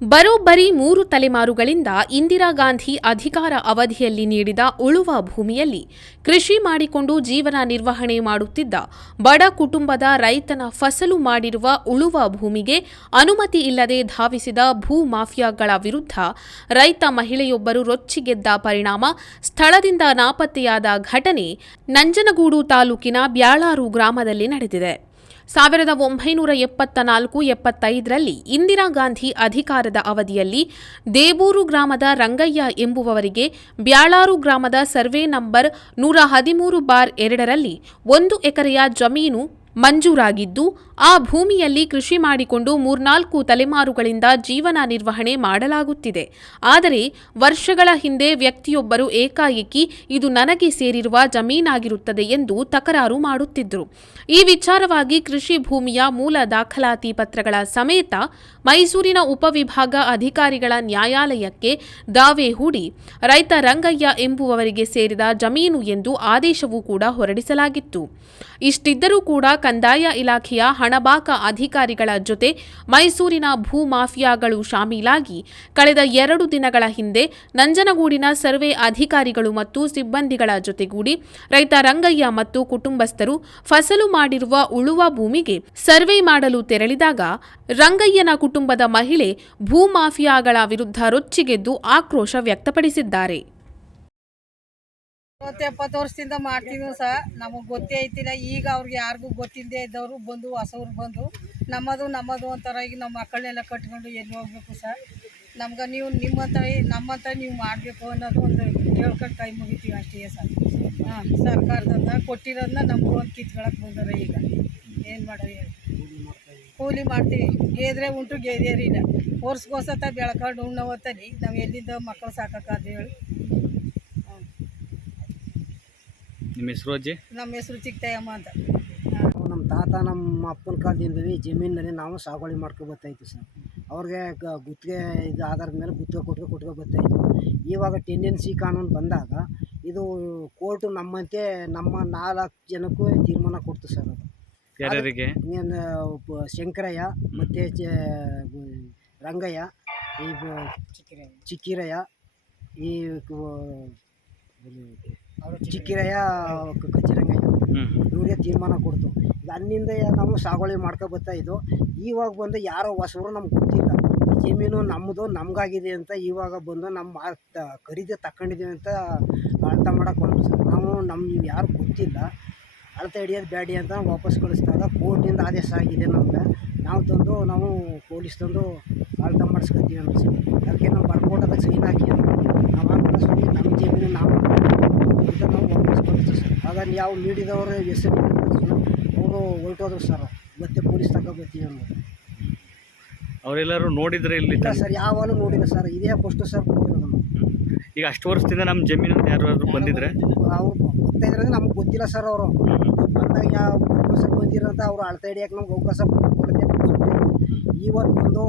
ಬರೋಬ್ಬರಿ 3 ತಲೆಮಾರುಗಳಿಂದ ಇಂದಿರಾ ಗಾಂಧಿ ಅಧಿಕಾರ ಅವಧಿಯಲ್ಲಿ ನೀಡಿದ ಉಳುವ ಭೂಮಿಯಲ್ಲಿ ಕೃಷಿ ಮಾಡಿಕೊಂಡು ಜೀವನ ನಿರ್ವಹಣೆ ಮಾಡುತ್ತಿದ್ದ ಬಡ ಕುಟುಂಬದ ರೈತನ ಫಸಲು ಮಾಡಿರುವ ಉಳುವ ಭೂಮಿಗೆ ಅನುಮತಿ ಇಲ್ಲದೆ ಧಾವಿಸಿದ ಭೂ ಮಾಫಿಯಾಗಳ ವಿರುದ್ಧ ರೈತ ಮಹಿಳೆಯೊಬ್ಬರು ರೊಚ್ಚಿಗೆದ್ದ ಪರಿಣಾಮ ಸ್ಥಳದಿಂದ ನಾಪತ್ತೆಯಾದ ಘಟನೆ ನಂಜನಗೂಡು ತಾಲೂಕಿನ ಬ್ಯಾಳಾರು ಗ್ರಾಮದಲ್ಲಿ ನಡೆದಿದೆ. 1974-75ರಲ್ಲಿ ಇಂದಿರಾ ಗಾಂಧಿ ಅಧಿಕಾರದ ಅವಧಿಯಲ್ಲಿ ದೇಬೂರು ಗ್ರಾಮದ ರಂಗಯ್ಯ ಎಂಬುವವರಿಗೆ ಬ್ಯಾಳಾರು ಗ್ರಾಮದ ಸರ್ವೆ ನಂಬರ್ 113/2ರಲ್ಲಿ 1 ಎಕರೆಯ ಜಮೀನು ಮಂಜೂರಾಗಿದ್ದು, ಆ ಭೂಮಿಯಲ್ಲಿ ಕೃಷಿ ಮಾಡಿಕೊಂಡು 3-4 ತಲೆಮಾರುಗಳಿಂದ ಜೀವನ ನಿರ್ವಹಣೆ ಮಾಡಲಾಗುತ್ತಿದೆ. ಆದರೆ ವರ್ಷಗಳ ಹಿಂದೆ ವ್ಯಕ್ತಿಯೊಬ್ಬರು ಏಕಾಏಕಿ ಇದು ನನಗೆ ಸೇರಿರುವ ಜಮೀನಾಗಿರುತ್ತದೆ ಎಂದು ತಕರಾರು ಮಾಡುತ್ತಿದ್ದರು. ಈ ವಿಚಾರವಾಗಿ ಕೃಷಿ ಭೂಮಿಯ ಮೂಲ ದಾಖಲಾತಿ ಪತ್ರಗಳ ಸಮೇತ ಮೈಸೂರಿನ ಉಪವಿಭಾಗ ಅಧಿಕಾರಿಗಳ ನ್ಯಾಯಾಲಯಕ್ಕೆ ದಾವೆ ಹೂಡಿ ರೈತ ರಂಗಯ್ಯ ಎಂಬುವವರಿಗೆ ಸೇರಿದ ಜಮೀನು ಎಂದು ಆದೇಶವೂ ಕೂಡ ಹೊರಡಿಸಲಾಗಿತ್ತು. ಇಷ್ಟಿದ್ದರೂ ಕೂಡ ಕಂದಾಯ ಇಲಾಖೆಯ ಹಣಬಾಕ ಅಧಿಕಾರಿಗಳ ಜೊತೆ ಮೈಸೂರಿನ ಭೂ ಮಾಫಿಯಾಗಳು ಶಾಮೀಲಾಗಿ ಕಳೆದ 2 ದಿನಗಳ ಹಿಂದೆ ನಂಜನಗೂಡಿನ ಸರ್ವೆ ಅಧಿಕಾರಿಗಳು ಮತ್ತು ಸಿಬ್ಬಂದಿಗಳ ಜೊತೆಗೂಡಿ ರೈತ ರಂಗಯ್ಯ ಮತ್ತು ಕುಟುಂಬಸ್ಥರು ಫಸಲು ಮಾಡಿರುವ ಉಳುವ ಭೂಮಿಗೆ ಸರ್ವೆ ಮಾಡಲು ತೆರಳಿದಾಗ ರಂಗಯ್ಯನ ಕುಟುಂಬದ ಮಹಿಳೆ ಭೂ ಮಾಫಿಯಾಗಳ ವಿರುದ್ಧ ರೊಚ್ಚಿಗೆದ್ದು ಆಕ್ರೋಶ ವ್ಯಕ್ತಪಡಿಸಿದ್ದಾರೆ. 70 ವರ್ಷದಿಂದ ಮಾಡ್ತಿದ್ವು ಸಹ ನಮಗೆ ಗೊತ್ತೇ ಐತಿಲ್ಲ. ಈಗ ಅವ್ರಿಗೆ ಯಾರಿಗೂ ಗೊತ್ತಿಲ್ಲದೆ ಇದ್ದವರು ಬಂದು ಹೊಸವ್ರು ಬಂದು ನಮ್ಮದು ಅಂತಾರ. ಈಗ ನಮ್ಮ ಮಕ್ಕಳನ್ನೆಲ್ಲ ಕಟ್ಕೊಂಡು ಎಲ್ಲಿ ಹೋಗ್ಬೇಕು ಸರ್, ನಮ್ಗೆ ನೀವು ನಮ್ಮಂತ ನೀವು ಮಾಡಬೇಕು ಅನ್ನೋದು ಒಂದು ಕೇಳ್ಕೊಂಡು ಕೈ ಮುಗಿತೀವಿ ಅಷ್ಟೇ ಸರ್. ಸರ್ಕಾರದಿಂದ ಕೊಟ್ಟಿರೋದನ್ನ ನಮಗೂ ಒಂದು ಕಿತ್ಕೊಳಕ್ಕೆ ಬಂದಾರೆ. ಈಗ ಏನು ಮಾಡೋದು ಹೇಳಿ, ಕೂಲಿ ಮಾಡ್ತೀವಿ. ಗೆದ್ರೆ ಉಂಟು ಗೆದೇರಿಲ್ಲ, ವರ್ಷಗೋಸತ್ತ ಬೆಳ್ಕೊಂಡು ಉಣ್ಣವತ್ತಲ್ಲಿ ನಾವು ಎಲ್ಲಿಂದ ಮಕ್ಕಳು ಸಾಕಾದ ಹೇಳಿ. ನಿಮ್ಮ ಹೆಸರು ಅಜ್ಜಿ? ನಮ್ಮ ಹೆಸರು ಚಿಕ್ಕಯ್ಯಮ್ಮ ಅಂತ. ನಮ್ಮ ತಾತ ನಮ್ಮ ಅಪ್ಪನ ಕಾಲದಿಂದಲೇ ಜಮೀನಲ್ಲಿ ನಾವು ಸಾಗುವಳಿ ಮಾಡ್ಕೊಂಡು ಬರ್ತಾಯಿತ್ತು ಸರ್. ಅವ್ರಿಗೆ ಗುತ್ತಿಗೆ ಇದು ಆಧಾರದ ಮೇಲೆ ಗುತ್ತಿಗೆ ಕೊಟ್ಕೊ ಬರ್ತಾಯಿತ್ತು. ಇವಾಗ ಟೆಂಡೆನ್ಸಿ ಕಾನೂನು ಬಂದಾಗ ಇದು ಕೋರ್ಟು ನಮ್ಮಂತೆ ನಮ್ಮ 4 ಜನಕ್ಕೂ ತೀರ್ಮಾನ ಕೊಡ್ತು ಸರ್. ಅದು ಯಾರ್ಯಾರಿಗೆ? ಶಂಕರಯ್ಯ ಮತ್ತು ರಂಗಯ್ಯ, ಈ ಚಿಕ್ಕಿರಯ್ಯ, ಈ ಚಿಕ್ಕಿರಯ್ಯ ಕಚ್ಚಿರಂಗಯ್ಯ ಇವರಿಗೆ ತೀರ್ಮಾನ ಕೊಡ್ತು. ಈಗ ಅಲ್ಲಿಂದ ನಾವು ಸಾಗುವಳಿ ಬರ್ತಾಯಿದ್ದು. ಇವಾಗ ಬಂದು ಯಾರೋ ಹೊಸವರು ನಮ್ಗೆ ಗೊತ್ತಿಲ್ಲ, ಜಮೀನು ನಮ್ಮದು ನಮಗಾಗಿದೆ ಅಂತ ಇವಾಗ ಬಂದು ನಮ್ಮ ಖರೀದಿ ತಗೊಂಡಿದ್ದೀವಿ ಅಂತ ಅಳತೆ ಮಾಡೋಕೆ ಬಂದರು ಸರ್. ನಮ್ಗೆ ಯಾರು ಗೊತ್ತಿಲ್ಲ, ಅಳತೆ ಹಿಡಿಯೋದು ಬ್ಯಾಡಿ ಅಂತ ವಾಪಸ್ ಕಳಿಸಿದಾಗ ಕೋರ್ಟಿಂದ ಆದೇಶ ಆಗಿದೆ ನಮ್ಗೆ. ನಾವು ಪೊಲೀಸ್ ತಂದು ಅಳತೆ ಮಾಡಿಸ್ಕೊತೀವಿ ಅಂತ ಸರ್. ಅದಕ್ಕೆ ನಾವು ಬರ್ಕೊಟ್ಟದಾಗ ಸೈನ್ ಹಾಕಿ ನಾವು ಹಾಕೋ ಸುಮ್ಮನೆ ನಮ್ಮ ಜಮೀನು ನಾವು ಅಂತ ನಾವು ವಾಪಸ್ ಕಳಿಸ್ತೀವಿ ಸರ್. ಆಗ ಯಾವ ನೀಡಿದವರು ಹೆಸರು ಅವರು ಹೊರಟೋದ್ರು ಸರ್. ಮತ್ತೆ ಪೊಲೀಸ್ ಬರ್ತೀವಿ ಅನ್ನೋದು. ಅವರೆಲ್ಲರೂ ನೋಡಿದ್ರೆ ಇಲ್ಲಿ ಸರ್? ಯಾವಾಗಲೂ ನೋಡಿಲ್ಲ ಸರ್, ಇದೇ ಫಸ್ಟ್ ಸರ್ ಗೊತ್ತಿರೋದು. ಈಗ ಅಷ್ಟು ವರ್ಷದಿಂದ ನಮ್ಮ ಜಮೀನು ಅಂತ ಯಾರಾದರೂ ಬಂದಿದ್ರೆ ಅವ್ರು ಬರ್ತಾಯಿದ್ರೆ ನಮ್ಗೆ ಗೊತ್ತಿಲ್ಲ ಸರ್. ಅವರು ಬಂದಾಗ ಯಾವ ಸರ್ ಬಂದಿರೋಂಥ ಅವ್ರು ಅಳತೆ ಹಿಡಿಯೋಕೆ ನಮ್ಗೆ ಅವಕಾಶ ಕೊಡ್ತೀವಿ. ಇವತ್ತು ಬಂದು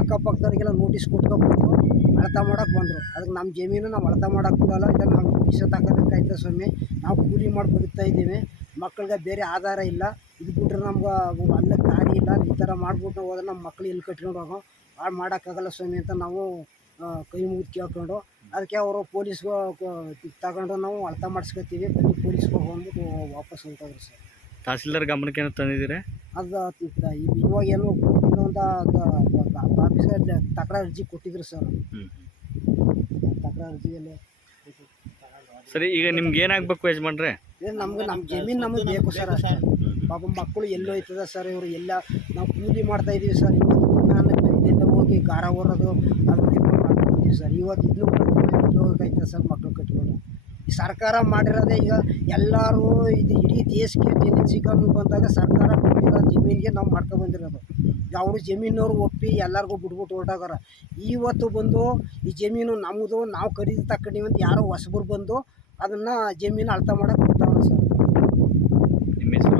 ಅಕ್ಕಪಕ್ಕದವ್ರಿಗೆಲ್ಲ ನೋಟಿಸ್ ಕೊಟ್ಕೊಂಡು ಅಳತೆ ಮಾಡೋಕೆ ಬಂದರು. ಅದಕ್ಕೆ ನಮ್ಮ ಜಮೀನು ನಾವು ಅಳತೆ ಮಾಡೋಕೆ ಬಿಡೋಲ್ಲ, ಇಲ್ಲ ನಾವು ವಿಷ ತಗೋಬೇಕಾಯ್ತು ಸ್ವಾಮಿ. ನಾವು ಕೂಲಿ ಮಾಡಿ ಬದುಕ್ತಾ ಇದ್ದೀವಿ, ಮಕ್ಕಳಿಗೆ ಬೇರೆ ಆಧಾರ ಇಲ್ಲ. ಇದು ಬಿಟ್ರೆ ನಮ್ಗೆ ಅಲ್ಲಕ್ಕೆ ದಾರಿ ಇಲ್ಲ. ಈ ಥರ ಮಾಡ್ಬಿಟ್ಟು ಹೋದ್ರೆ ನಮ್ಮ ಮಕ್ಳು ಎಲ್ಲಿ ಕಟ್ಕೊಂಡು ಹೋಗೋ ಹಾಳು ಮಾಡೋಕ್ಕಾಗಲ್ಲ ಸ್ವಾಮಿ ಅಂತ ನಾವು ಕೈ ಮುಗಿದು ಕೇಳ್ಕೊಂಡು ಅದಕ್ಕೆ ಅವರು ಪೊಲೀಸ್ಗೆ ತಗೊಂಡು ನಾವು ಅಳತೆ ಮಾಡಿಸ್ಕೊತೀವಿ. ಬನ್ನಿ ಪೊಲೀಸ್ಗೆ ಹೋಗ್ಬಿಟ್ಟು ವಾಪಸ್ ಹೊಂಟೋದ್ರು ಸರ್. ತಹಸೀಲ್ದಾರ್ ಗಮನಕ್ಕೆ ಏನೋ ತಂದಿದ್ದೀರಾ? ಅದು ಇವಾಗ ಏನೋ ಒಂದು ಆಫೀಸ್ಗೆ ತಕರಾರು ಅರ್ಜಿ ಕೊಟ್ಟಿದ್ರು ಸರ್. ತಕರಾರು ಅರ್ಜಿಯಲ್ಲಿ ಸರಿ, ಈಗ ನಿಮ್ಗೆ ಏನಾಗಬೇಕು ಯಜಮಾನ್ರೆ? ನಮ್ಮ ಜಮೀನು ನಮಗೆ ಬೇಕು ಸರ್ ಅಷ್ಟೇ. ಪಾಪ ಮಕ್ಕಳು ಎಲ್ಲೋ ಹೋಯ್ತದ ಸರ್. ಇವರು ಎಲ್ಲ ನಾವು ಕೂಲಿ ಮಾಡ್ತಾಯಿದ್ದೀವಿ ಸರ್. ಇವತ್ತು ಇದೆಲ್ಲ ಹೋಗಿ ಗಾರ ಹೊರೋದು ಅದು ಮಾಡ್ಕೊತೀವಿ ಸರ್. ಇವತ್ತು ಇದನ್ನು ಹೋಗ್ತೈತೆ ಸರ್ ಮಕ್ಕಳು ಕಟ್ಕೊಂಡು. ಈ ಸರ್ಕಾರ ಮಾಡಿರೋದೇ ಈಗ ಎಲ್ಲರೂ ಇದು ಇಡೀ ದೇಶಕ್ಕೆ ಟೆಂಡೆನ್ಸಿ ಕಾನೂನು ಬಂದಾಗ ಸರ್ಕಾರ ಕೊಟ್ಟಿರೋ ಜಮೀನಿಗೆ ನಾವು ಬಂದಿರೋದು. ಈಗ ಅವರು ಜಮೀನವ್ರು ಒಪ್ಪಿ ಎಲ್ಲರಿಗೂ ಬಿಟ್ಬಿಟ್ಟು ಹೊರಟಾಗಾರ. ಇವತ್ತು ಬಂದು ಈ ಜಮೀನು ನಮ್ಮದು, ನಾವು ಖರೀದಿ ತಗೊಂಡಿವಿ ಅಂತ ಯಾರೋ ಹೊಸಬರು ಬಂದು ಅದನ್ನು ಜಮೀನು ಅಳತೆ ಮಾಡೋಕೆ ಬರ್ತಾವ್ರೆ ಸರ್. ನಿಮ್ಮ ಹೆಸರು?